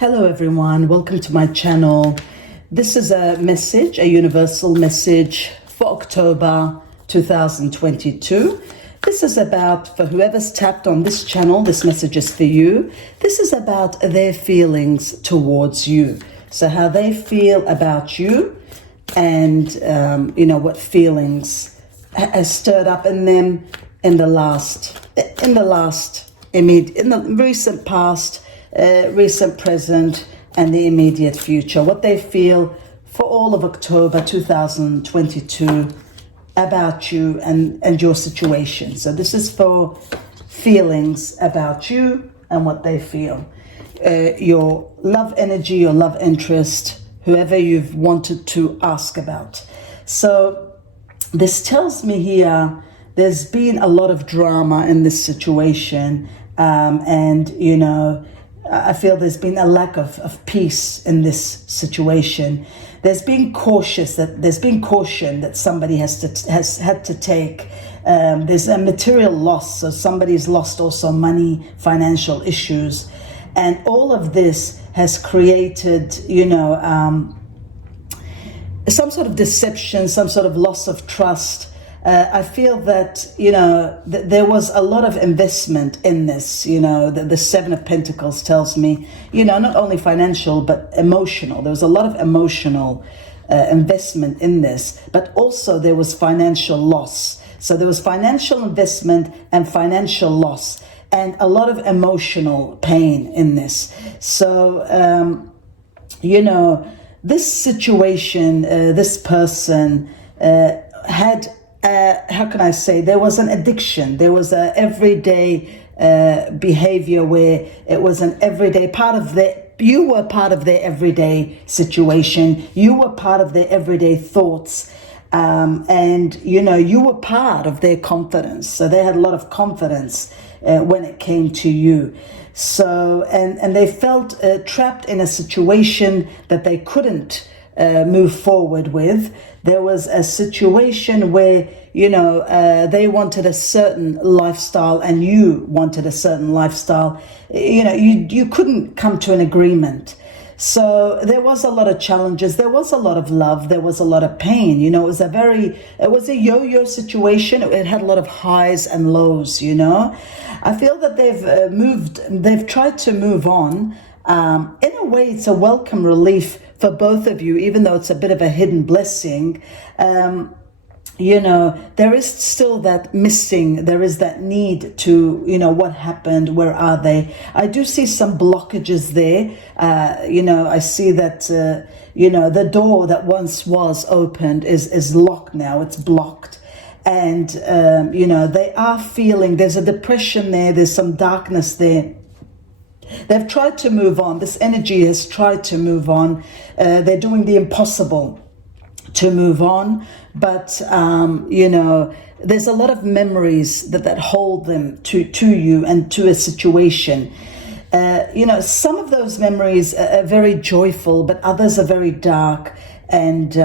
Hello everyone, welcome to my channel. This is a message, a universal message for October 2022. This is about, for whoever's tapped on this channel, this message is for you. This is about their feelings towards you. So how they feel about you and, what feelings has stirred up in them in the recent past, recent present, and the immediate future. What they feel for all of October 2022 about you and your situation. So this is for feelings about you and what they feel. Your love energy, your love interest, whoever you've wanted to ask about. So this tells me here there's been a lot of drama in this situation, I feel there's been a lack of peace in this situation. There's been caution that somebody has had to take. There's a material loss, so somebody's lost also money, financial issues, and all of this has created, some sort of deception, some sort of loss of trust. I feel that, there was a lot of investment in this, the Seven of Pentacles tells me, not only financial, but emotional. There was a lot of emotional investment in this, but also there was financial loss. So there was financial investment and financial loss and a lot of emotional pain in this. So, this situation, this person had, how can I say, there was an addiction. There was a everyday behavior where it was an everyday part of you were part of their everyday situation. You were part of their everyday thoughts. And you were part of their confidence. So they had a lot of confidence when it came to you. So, and they felt trapped in a situation that they couldn't move forward with. There was a situation where, they wanted a certain lifestyle and you wanted a certain lifestyle. You couldn't come to an agreement. So there was a lot of challenges. There was a lot of love. There was a lot of pain. It was a yo-yo situation. It had a lot of highs and lows, I feel that they've tried to move on. In a way, it's a welcome relief for both of you, even though it's a bit of a hidden blessing. There is still that missing, there is that need to, what happened, where are they? I do see some blockages there. I see that, the door that once was opened is locked now, it's blocked. And, they are feeling, there's a depression there, there's some darkness there. They've tried to move on. This energy has tried to move on. They're doing the impossible to move on. But, there's a lot of memories that hold them to you and to a situation. Some of those memories are very joyful, but others are very dark and,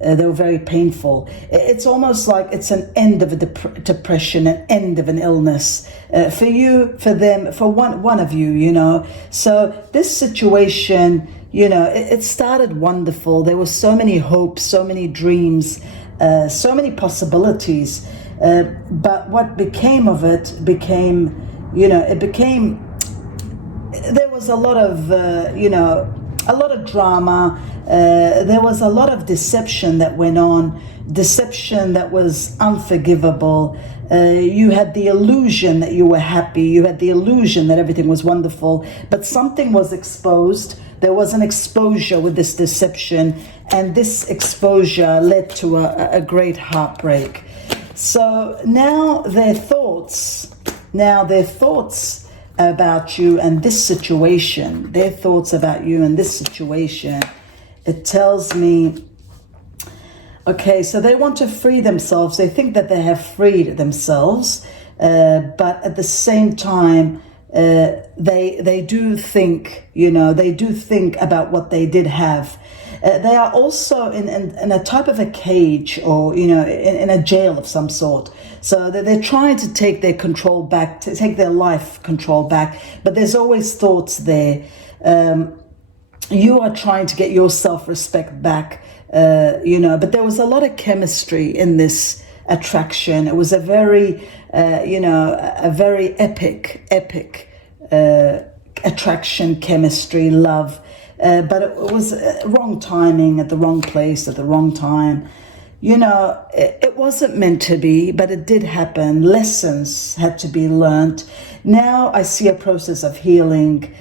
they were very painful. It's almost like it's an end of a depression, an end of an illness for you, for them, for one of you, So this situation, it started wonderful. There were so many hopes, so many dreams, so many possibilities. But what became of it became, there was a lot of, a lot of drama. There was a lot of deception that went on, deception that was unforgivable. You had the illusion that you were happy. You had the illusion that everything was wonderful, but something was exposed. There was an exposure with this deception, and this exposure led to a great heartbreak. So now their thoughts about you and this situation, it tells me, okay, so they want to free themselves. They think that they have freed themselves, but at the same time, they do think, they do think about what they did have. They are also in a type of a cage, or in a jail of some sort. So they're trying to take their control back, to take their life control back. But there's always thoughts there. You are trying to get your self-respect back, But there was a lot of chemistry in this attraction. It was a very, a very epic attraction, chemistry, love. But it was wrong timing, at the wrong place, at the wrong time. It wasn't meant to be, but it did happen. Lessons had to be learned. Now I see a process of healing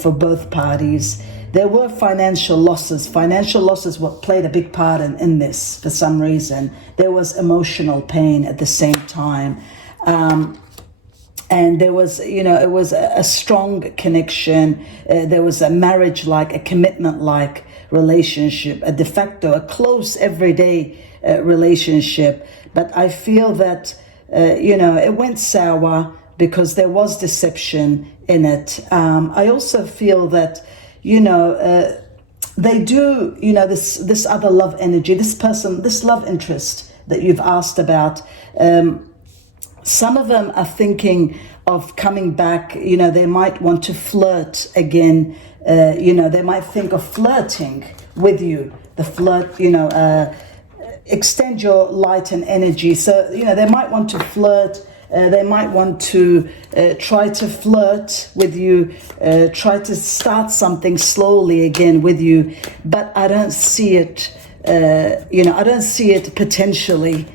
for both parties. There were financial losses. Financial losses played a big part in this for some reason. There was emotional pain at the same time. And there was, it was a strong connection. There was a marriage-like, a commitment-like relationship, a de facto, a close everyday relationship. But I feel that, it went sour because there was deception in it. I also feel that, they do, this other love energy, this person, this love interest that you've asked about, some of them are thinking of coming back. They might want to flirt again. They might think of flirting with you. The flirt, extend your light and energy. So, they might want to flirt. They might want to try to flirt with you, try to start something slowly again with you. But I don't see it, I don't see it potentially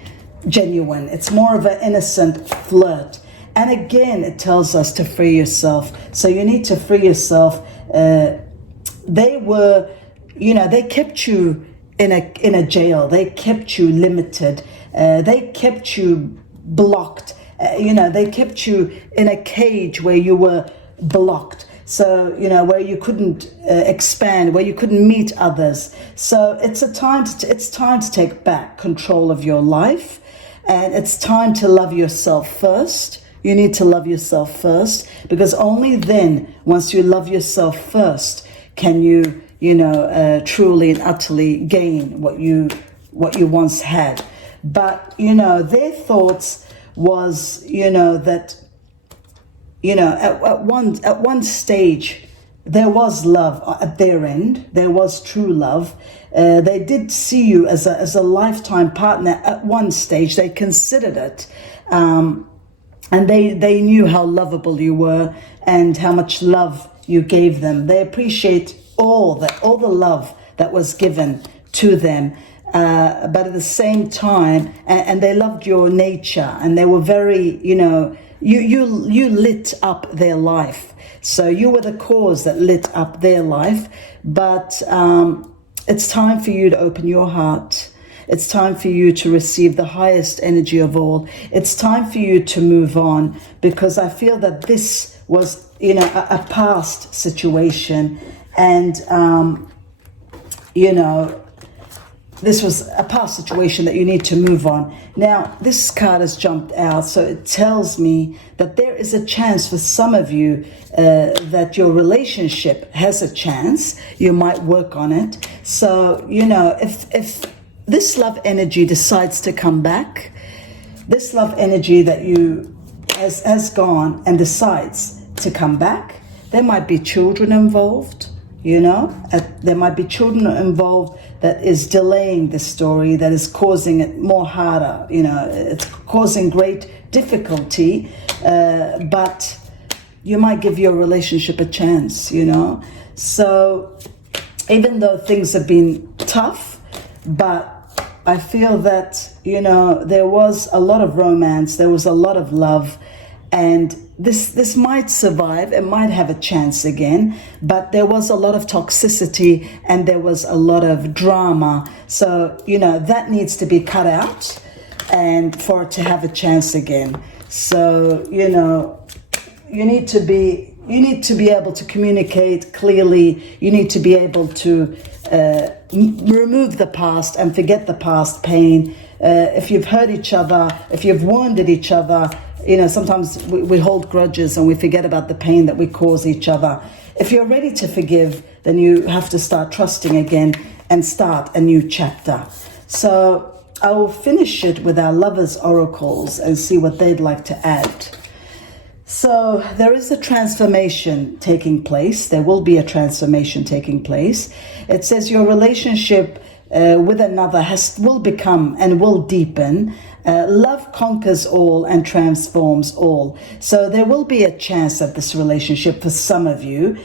genuine. It's more of an innocent flirt. And again, it tells us to free yourself. So you need to free yourself. They were, they kept you in a jail. They kept you limited. They kept you blocked. They kept you in a cage where you were blocked. So, where you couldn't expand, where you couldn't meet others. So it's time to take back control of your life. And it's time to love yourself first. You need to love yourself first, because only then, once you love yourself first, can you, truly and utterly gain what you once had. But, their thoughts was, that, at one stage, there was love at their end. There was true love. They did see you as a lifetime partner at one stage. They considered it. And they knew how lovable you were and how much love you gave them. They appreciate all the love that was given to them. But at the same time, and they loved your nature, and they were very, you lit up their life. So you were the cause that lit up their life. But it's time for you to open your heart. It's time for you to receive the highest energy of all. It's time for you to move on, because I feel that this was, a past situation. And, this was a past situation that you need to move on. Now, this card has jumped out, so it tells me that there is a chance for some of you that your relationship has a chance. You might work on it. So, if this love energy decides to come back, this love energy that you has gone and decides to come back, there might be children involved, there might be children involved that is delaying the story, that is causing it more harder, it's causing great difficulty, but you might give your relationship a chance, So even though things have been tough, but I feel that, there was a lot of romance, there was a lot of love, and this might survive, it might have a chance again, but there was a lot of toxicity and there was a lot of drama. So, that needs to be cut out and for it to have a chance again. So, you need to be able to communicate clearly. You need to be able to remove the past and forget the past pain. If you've hurt each other, if you've wounded each other, sometimes we hold grudges and we forget about the pain that we cause each other. If you're ready to forgive, then you have to start trusting again and start a new chapter. So I will finish it with our lovers' oracles and see what they'd like to add. So there is a transformation taking place. There will be a transformation taking place. It says your relationship with another will become and will deepen. Love conquers all and transforms all. So there will be a chance at this relationship for some of you.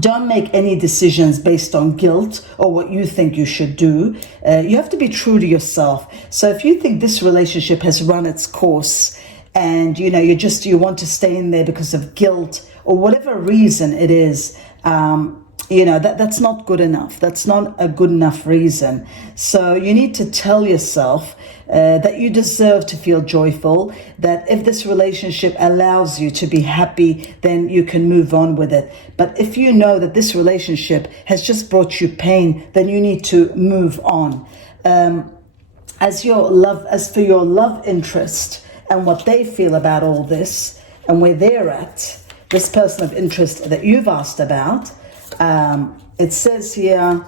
Don't make any decisions based on guilt or what you think you should do. You have to be true to yourself. So if you think this relationship has run its course and you want to stay in there because of guilt or whatever reason it is, that's not good enough. That's not a good enough reason. So you need to tell yourself that you deserve to feel joyful, that if this relationship allows you to be happy, then you can move on with it. But if you know that this relationship has just brought you pain, then you need to move on. As for your love interest and what they feel about all this and where they're at, this person of interest that you've asked about, it says here,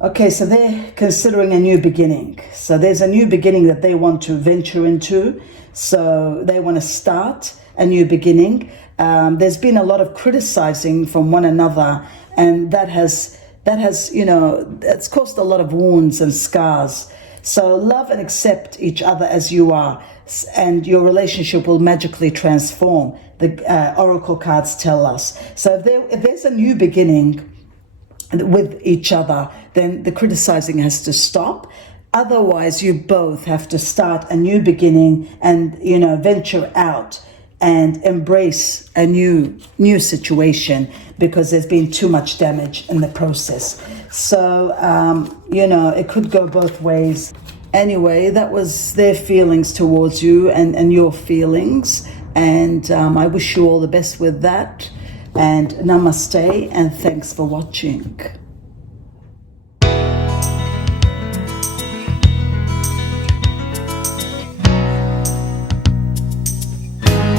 okay, so they're considering a new beginning. So there's a new beginning that they want to venture into. So they want to start a new beginning. There's been a lot of criticizing from one another, and that has it's caused a lot of wounds and scars. So love and accept each other as you are, and your relationship will magically transform. The oracle cards tell us. So if there's a new beginning with each other, then the criticizing has to stop. Otherwise, you both have to start a new beginning and venture out and embrace a new situation, because there's been too much damage in the process. So it could go both ways. Anyway, that was their feelings towards you and your feelings. And I wish you all the best with that. And namaste, and thanks for watching.